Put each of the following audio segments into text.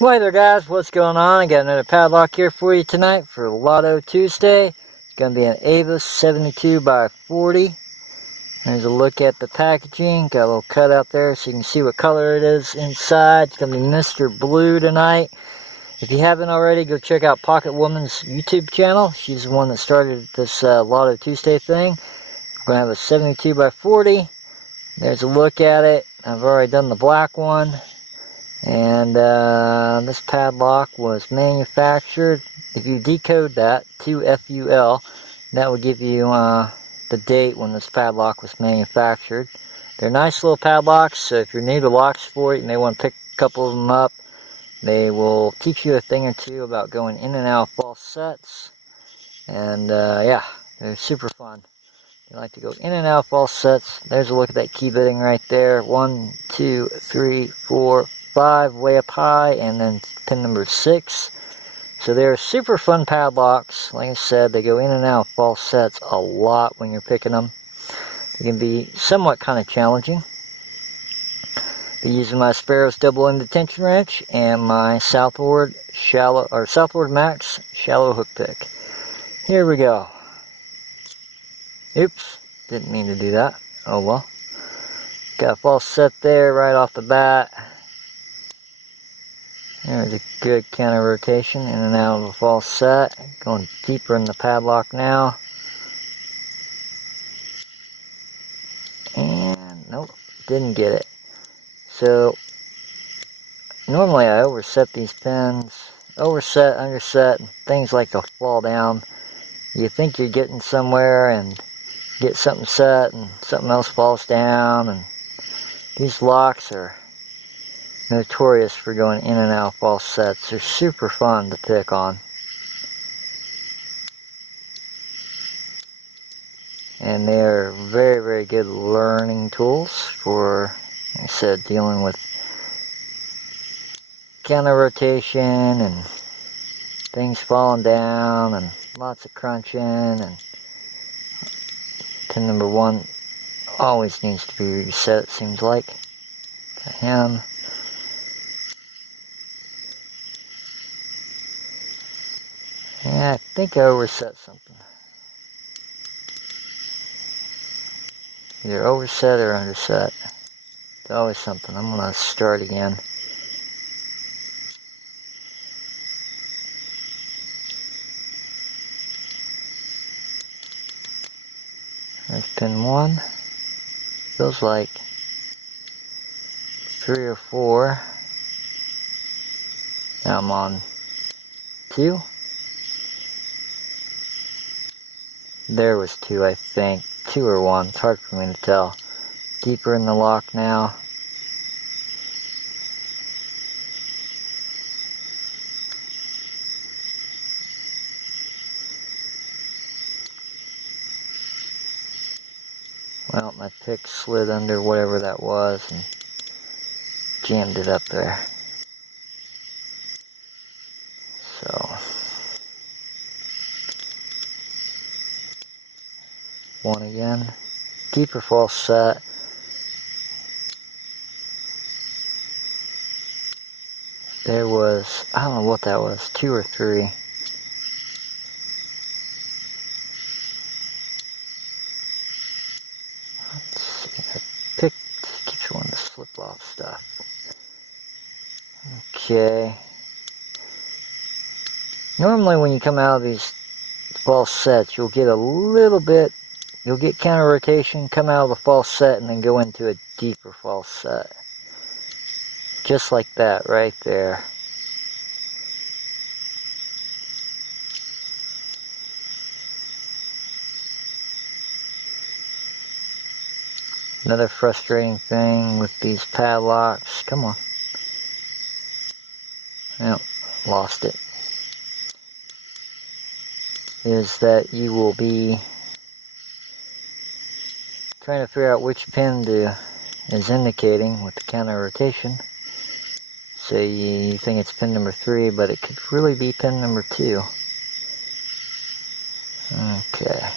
Well, hey there guys, what's going on? I got another padlock here for you tonight for LOTO Tuesday. It's going to be an Avis 72 by 40. There's a look at the packaging. Got a little cutout there so you can see what color it is inside. It's going to be Mr. Blue tonight. If you haven't already, go check out Pocket Woman's YouTube channel. She's the one that started this LOTO Tuesday thing. We're going to have a 72 by 40. There's a look at it. I've already done the black one. And this padlock was manufactured, if you decode that to FUL, that would give you the date when this padlock was manufactured. They're nice little padlocks, so if you're new to Locksport, you may want to pick a couple of them up. They will teach you a thing or two about going in and out of false sets. And yeah, they're super fun. You like to go in and out of false sets. There's a look at that key bitting right there. 1, 2, 3, 4, 5 way up high, and then pin number 6. So they're super fun padlocks. Like I said, they go in and out of false sets a lot when you're picking them. They can be somewhat kind of challenging. Be using my Sparrows double-ended tension wrench and my Southord Max shallow hook pick. Here we go. Oops, didn't mean to do that. Oh well. Got a false set there right off the bat. There's a good counter rotation in and out of a false set. Going deeper in the padlock now. And nope, didn't get it. So normally I overset these pins. Overset, underset, and things like to fall down. You think you're getting somewhere and get something set and something else falls down. And these locks are notorious for going in and out of false sets. They're super fun to pick on. And they're very, very good learning tools for, like I said, dealing with counter rotation and things falling down and lots of crunching. And pin number 1 always needs to be reset, it seems like. Got him. Yeah, I think I overset something. Either overset or underset. It's always something. I'm going to start again. There's pin 1. Feels like 3 or 4. Now I'm on 2. There was 2, I think. 2 or 1. It's hard for me to tell. Deeper in the lock now. Well, my pick slid under whatever that was and jammed it up there. So 1 again. Deeper false set. There was, I don't know what that was, 2 or 3. Let's see, I picked, keeps wanting to slip off stuff. Okay. Normally when you come out of these false sets, you'll get a little bit, you'll get counter rotation, come out of the false set, and then go into a deeper false set. Just like that right there. Another frustrating thing with these padlocks, come on. Well, lost it. Is that you will be trying to figure out which pin is indicating with the counter rotation. So you think it's pin number 3, but it could really be pin number 2. Okay.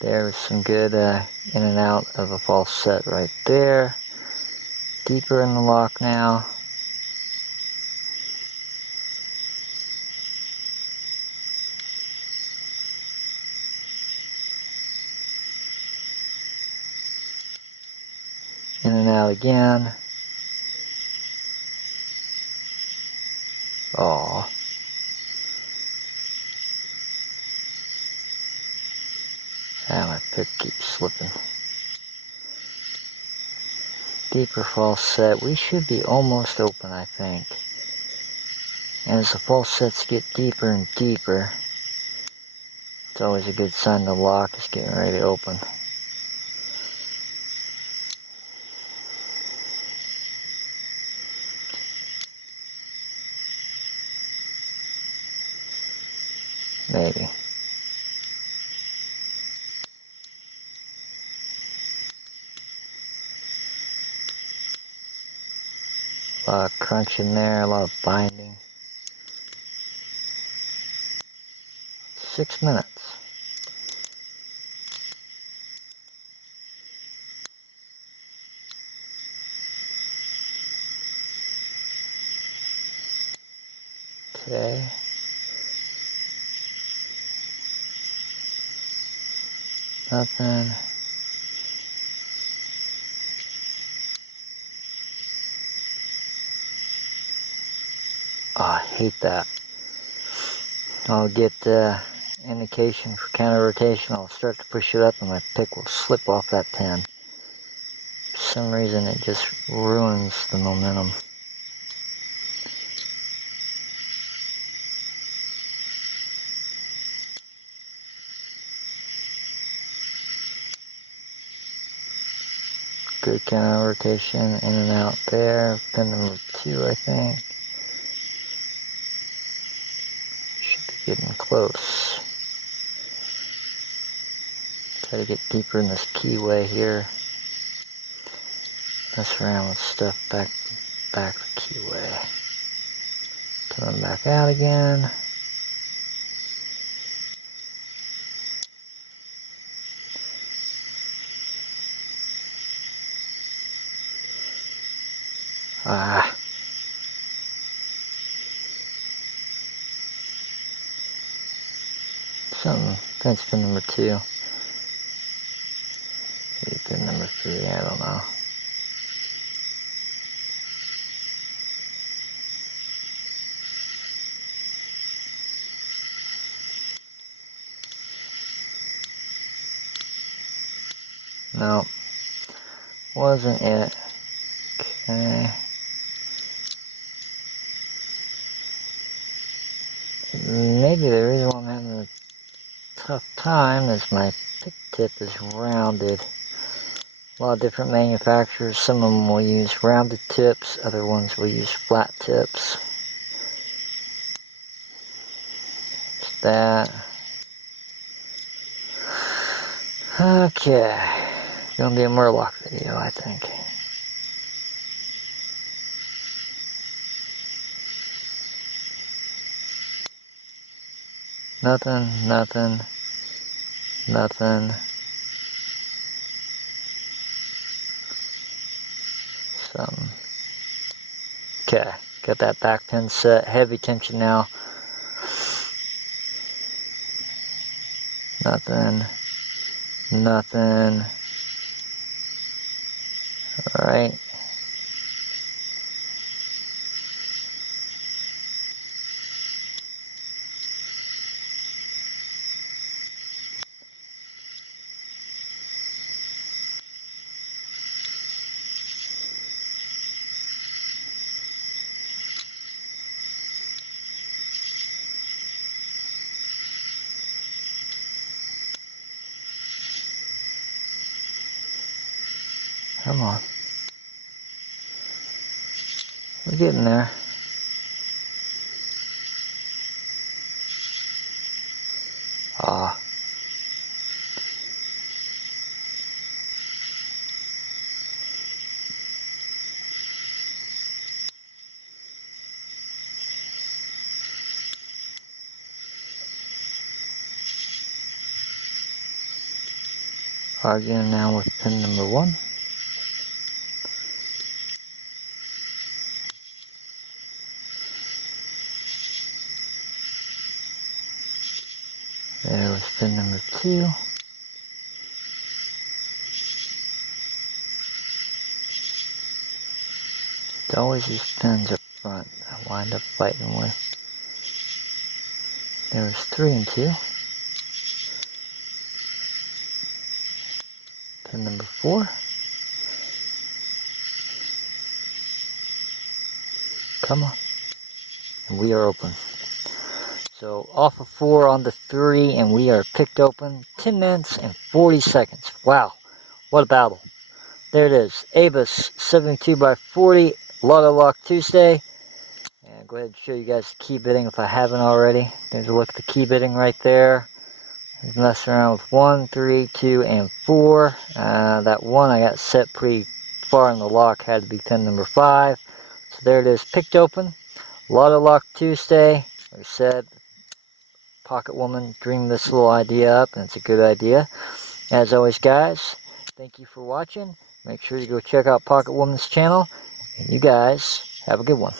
There's some good in and out of a false set right there. Deeper in the lock now. In and out again. Aw. Ah, my pick keeps slipping. Deeper false set. We should be almost open, I think. And as the false sets get deeper and deeper, it's always a good sign the lock is getting ready to open. Maybe. A lot of crunching there, a lot of binding. 6 minutes. Okay. Nothing. Oh, I hate that. I'll get indication for counter rotation. I'll start to push it up and my pick will slip off that pin. For some reason it just ruins the momentum. Good counter rotation in and out there. Pin number 2, I think. Should be getting close. Try to get deeper in this keyway here. Mess around with stuff back the keyway. Coming back out again. Ah. Something. That's pin number 2. Maybe pin number 3, I don't know. No. Wasn't it. Okay. Maybe the reason why I'm having a tough time is my pick tip is rounded. A lot of different manufacturers, some of them will use rounded tips, other ones will use flat tips. Just that. Okay. Gonna be a Murloc video, I think. Nothing, nothing, nothing. Something. Okay, got that back pin set. Heavy tension now. Nothing, nothing. Alright. Come on. We're getting there. Ah. Arguing now with pin number 1. There was pin number 2. It's always these pins up front I wind up fighting with. There was 3 and 2. Pin number 4. Come on. And we are open. So off of 4 on the 3, and we are picked open 10 minutes and 40 seconds. Wow, what a battle. There it is. Avis 72 by 40 Lotto Lock Tuesday. And go ahead and show you guys the key bidding if I haven't already. There's a look at the key bidding right there. Just messing around with 1, 3, 2, and 4. That 1 I got set pretty far in the lock, had to be pin number 5. So there it is, picked open. Lotto Lock Tuesday. Like I said, Pocket Woman dreamed this little idea up, and it's a good idea. As always, guys, thank you for watching. Make sure you go check out Pocket Woman's channel. And you guys have a good one.